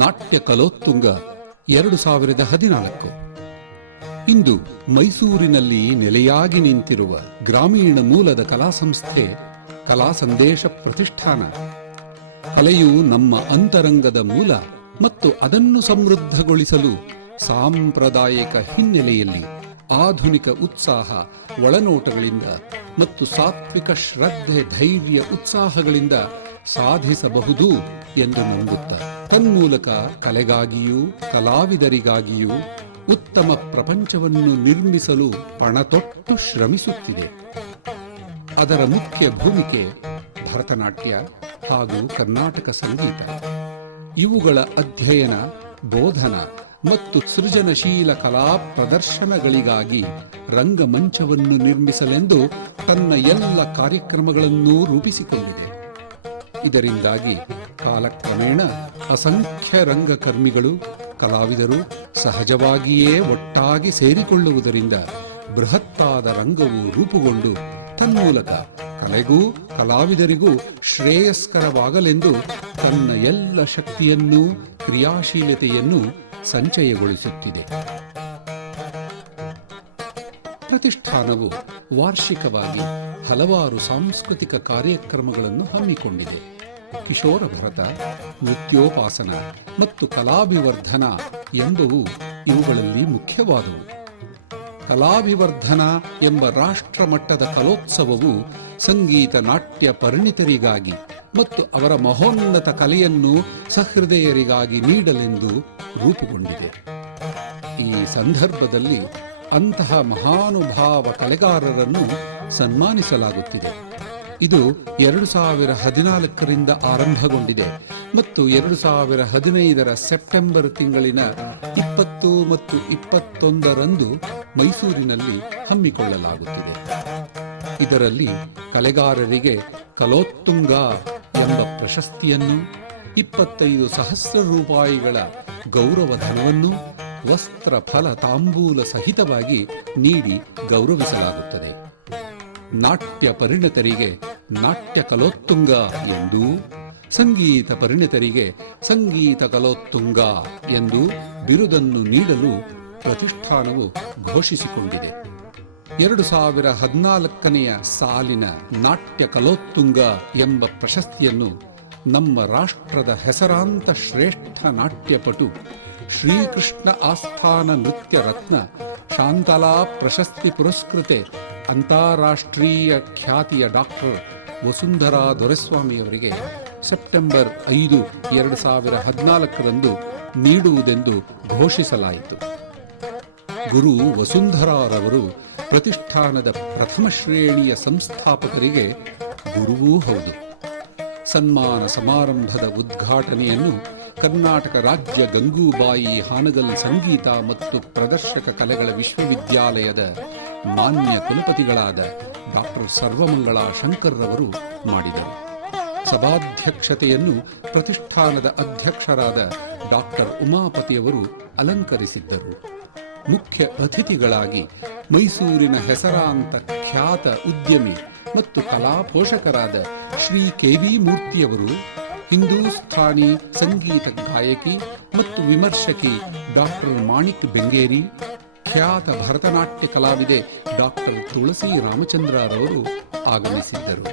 ನಾಟ್ಯ ಕಲೋತ್ತುಂಗ 2014. ಇಂದು ಮೈಸೂರಿನಲ್ಲಿ ನೆಲೆಯಾಗಿ ನಿಂತಿರುವ ಗ್ರಾಮೀಣ ಮೂಲದ ಕಲಾಸಂಸ್ಥೆ ಕಲಾ ಸಂದೇಶ ಪ್ರತಿಷ್ಠಾನ. ಕಲೆಯು ನಮ್ಮ ಅಂತರಂಗದ ಮೂಲ ಮತ್ತು ಅದನ್ನು ಸಮೃದ್ಧಗೊಳಿಸಲು ಸಾಂಪ್ರದಾಯಿಕ ಹಿನ್ನೆಲೆಯಲ್ಲಿ ಆಧುನಿಕ ಉತ್ಸಾಹ ಒಳನೋಟಗಳಿಂದ ಮತ್ತು ಸಾತ್ವಿಕ ಶ್ರದ್ಧೆ ಧೈರ್ಯ ಉತ್ಸಾಹಗಳಿಂದ ಸಾಧಿಸಬಹುದು ಎಂದು ನಂಬುತ್ತ ತನ್ಮೂಲಕ ಕಲೆಗಾಗಿಯೂ ಕಲಾವಿದರಿಗಾಗಿಯೂ ಉತ್ತಮ ಪ್ರಪಂಚವನ್ನು ನಿರ್ಮಿಸಲು ಪಣತೊಟ್ಟು ಶ್ರಮಿಸುತ್ತಿದೆ. ಅದರ ಮುಖ್ಯ ಭೂಮಿಕೆ ಭರತನಾಟ್ಯ ಹಾಗೂ ಕರ್ನಾಟಕ ಸಂಗೀತ. ಇವುಗಳ ಅಧ್ಯಯನ, ಬೋಧನ ಮತ್ತು ಸೃಜನಶೀಲ ಕಲಾ ಪ್ರದರ್ಶನಗಳಿಗಾಗಿ ರಂಗಮಂಚವನ್ನು ನಿರ್ಮಿಸಲೆಂದು ತನ್ನ ಎಲ್ಲ ಕಾರ್ಯಕ್ರಮಗಳನ್ನೂ ರೂಪಿಸಿಕೊಂಡಿದೆ. ಇದರಿಂದಾಗಿ ಕಾಲಕ್ರಮೇಣ ಅಸಂಖ್ಯ ರಂಗಕರ್ಮಿಗಳು, ಕಲಾವಿದರು ಸಹಜವಾಗಿಯೇ ಒಟ್ಟಾಗಿ ಸೇರಿಕೊಳ್ಳುವುದರಿಂದ ಬೃಹತ್ತಾದ ರಂಗವು ರೂಪುಗೊಂಡು ತನ್ಮೂಲಕ ಕಲೆಗೂ ಕಲಾವಿದರಿಗೂ ಶ್ರೇಯಸ್ಕರವಾಗಲೆಂದು ತನ್ನ ಎಲ್ಲ ಶಕ್ತಿಯನ್ನೂ ಕ್ರಿಯಾಶೀಲತೆಯನ್ನು ಸಂಚಯಗೊಳಿಸುತ್ತಿದೆ. ಪ್ರತಿಷ್ಠಾನವು ವಾರ್ಷಿಕವಾಗಿ ಹಲವಾರು ಸಾಂಸ್ಕೃತಿಕ ಕಾರ್ಯಕ್ರಮಗಳನ್ನು ಹಮ್ಮಿಕೊಂಡಿದೆ. ಕಿಶೋರ ಭರತ, ನೃತ್ಯೋಪಾಸನ ಮತ್ತು ಕಲಾಭಿವರ್ಧನ ಎಂಬುವು ಇವುಗಳಲ್ಲಿ ಮುಖ್ಯವಾದವು. ಕಲಾಭಿವರ್ಧನ ಎಂಬ ರಾಷ್ಟ್ರಮಟ್ಟದ ಕಲೋತ್ಸವವು ಸಂಗೀತ ನಾಟ್ಯ ಪರಿಣಿತರಿಗಾಗಿ ಮತ್ತು ಅವರ ಮಹೋನ್ನತ ಕಲೆಯನ್ನು ಸಹೃದಯರಿಗಾಗಿ ನೀಡಲೆಂದು ರೂಪುಗೊಂಡಿದೆ. ಈ ಸಂದರ್ಭದಲ್ಲಿ ಅಂತಹ ಮಹಾನುಭಾವ ಕಲೆಗಾರರನ್ನು ಸನ್ಮಾನಿಸಲಾಗುತ್ತಿದೆ. ಇದು 2014ರಿಂದ ಆರಂಭಗೊಂಡಿದೆ ಮತ್ತು 2015ರ ಸೆಪ್ಟೆಂಬರ್ ತಿಂಗಳಿನ 20 ಮತ್ತು 21ರಂದು ಮೈಸೂರಿನಲ್ಲಿ ಹಮ್ಮಿಕೊಳ್ಳಲಾಗುತ್ತಿದೆ. ಇದರಲ್ಲಿ ಕಲೆಗಾರರಿಗೆ ಕಲೋತ್ತುಂಗ ಎಂಬ ಪ್ರಶಸ್ತಿಯನ್ನು, 25,000 ರೂಪಾಯಿಗಳ ಗೌರವಧನವನ್ನು ವಸ್ತ್ರ ಫಲ ತಾಂಬೂಲ ಸಹಿತವಾಗಿ ನೀಡಿ ಗೌರವಿಸಲಾಗುತ್ತದೆ. ನಾಟ್ಯ ಪರಿಣಿತರಿಗೆ ನಾಟ್ಯ ಕಲೋತ್ತುಂಗ ಎಂದೂ, ಸಂಗೀತ ಪರಿಣಿತರಿಗೆ ಸಂಗೀತ ಕಲೋತ್ತುಂಗ ಎಂದು ಬಿರುದನ್ನು ನೀಡಲು ಪ್ರತಿಷ್ಠಾನವು ಘೋಷಿಸಿಕೊಂಡಿದೆ. 2014ನೆಯ ಸಾಲಿನ ನಾಟ್ಯ ಕಲೋತ್ತುಂಗ ಎಂಬ ಪ್ರಶಸ್ತಿಯನ್ನು ನಮ್ಮ ರಾಷ್ಟ್ರದ ಹೆಸರಾಂತ ಶ್ರೇಷ್ಠ ನಾಟ್ಯಪಟು, ಶ್ರೀಕೃಷ್ಣ ಆಸ್ಥಾನ ನೃತ್ಯ ರತ್ನ, ಶಾಂತಲಾ ಪ್ರಶಸ್ತಿ ಪುರಸ್ಕೃತೆ, ಅಂತಾರಾಷ್ಟ್ರೀಯ ಖ್ಯಾತಿಯ ಡಾಕ್ಟರ್ ವಸುಂಧರಾ ದೊರೆಸ್ವಾಮಿಯವರಿಗೆ ಸೆಪ್ಟೆಂಬರ್ 5, 2014ರಂದು ನೀಡುವುದೆಂದು ಘೋಷಿಸಲಾಯಿತು. ಗುರು ವಸುಂಧರಾರವರು ಪ್ರತಿಷ್ಠಾನದ ಪ್ರಥಮ ಶ್ರೇಣಿಯ ಸಂಸ್ಥಾಪಕರಿಗೆ ಗುರುವೂ ಹೌದು. ಸನ್ಮಾನ ಸಮಾರಂಭದ ಉದ್ಘಾಟನೆಯನ್ನು ಕರ್ನಾಟಕ ರಾಜ್ಯ ಗಂಗೂಬಾಯಿ ಹಾನಗಲ್ ಸಂಗೀತ ಮತ್ತು ಪ್ರದರ್ಶಕ ಕಲೆಗಳ ವಿಶ್ವವಿದ್ಯಾಲಯದ ಮಾನ್ಯ ಕುಲಪತಿಗಳಾದ ಡಾಕ್ಟರ್ ಸರ್ವಮಂಗಳ ಶಂಕರ್ರವರು ಮಾಡಿದರು. ಸಭಾಧ್ಯಕ್ಷತೆಯನ್ನು ಪ್ರತಿಷ್ಠಾನದ ಅಧ್ಯಕ್ಷರಾದ ಡಾಕ್ಟರ್ ಉಮಾಪತಿಯವರು ಅಲಂಕರಿಸಿದ್ದರು. ಮುಖ್ಯ ಅತಿಥಿಗಳಾಗಿ ಮೈಸೂರಿನ ಹೆಸರಾಂತ ಖ್ಯಾತ ಉದ್ಯಮಿ ಮತ್ತು ಕಲಾ ಪೋಷಕರಾದ ಶ್ರೀ ಕೆ.ವಿ. ಮೂರ್ತಿಯವರು, ಹಿಂದೂಸ್ಥಾನಿ ಸಂಗೀತ ಗಾಯಕಿ ಮತ್ತು ವಿಮರ್ಶಕಿ ಡಾಕ್ಟರ್ ಮಾಣಿಕ್ ಬೆಂಗೇರಿ, ಖ್ಯಾತ ಭರತನಾಟ್ಯ ಕಲಾವಿದೆ ಡಾಕ್ಟರ್ ತುಳಸಿ ರಾಮಚಂದ್ರರವರು ಆಗಮಿಸಿದ್ದರು.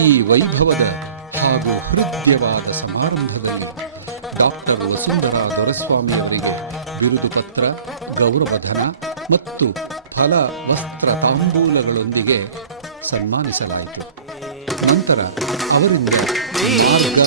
ಈ ವೈಭವದ ಹಾಗೂ ಹೃದಯವಾದ ಸಮಾರಂಭದಲ್ಲಿ ಡಾಕ್ಟರ್ ವಸುಂಧರಾ ದೊರೆಸ್ವಾಮಿಯವರಿಗೆ ಬಿರುದು ಪತ್ರ, ಗೌರವಧನ ಮತ್ತು ಫಲ ವಸ್ತ್ರ ತಾಂಬೂಲಗಳೊಂದಿಗೆ ಸನ್ಮಾನಿಸಲಾಯಿತು. ನಂತರ ಅವರಿಂದ ಮಾರ್ಗ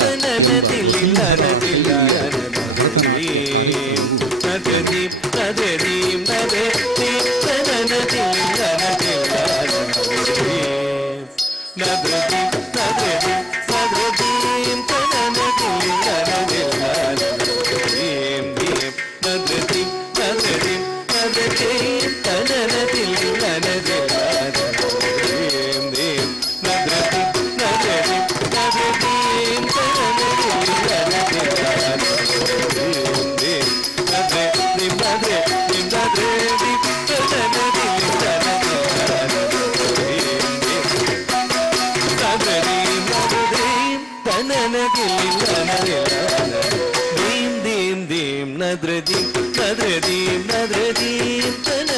ನದ್ರದೀಂ ನದ್ರದೀಂ ನದ್ರದೀಂ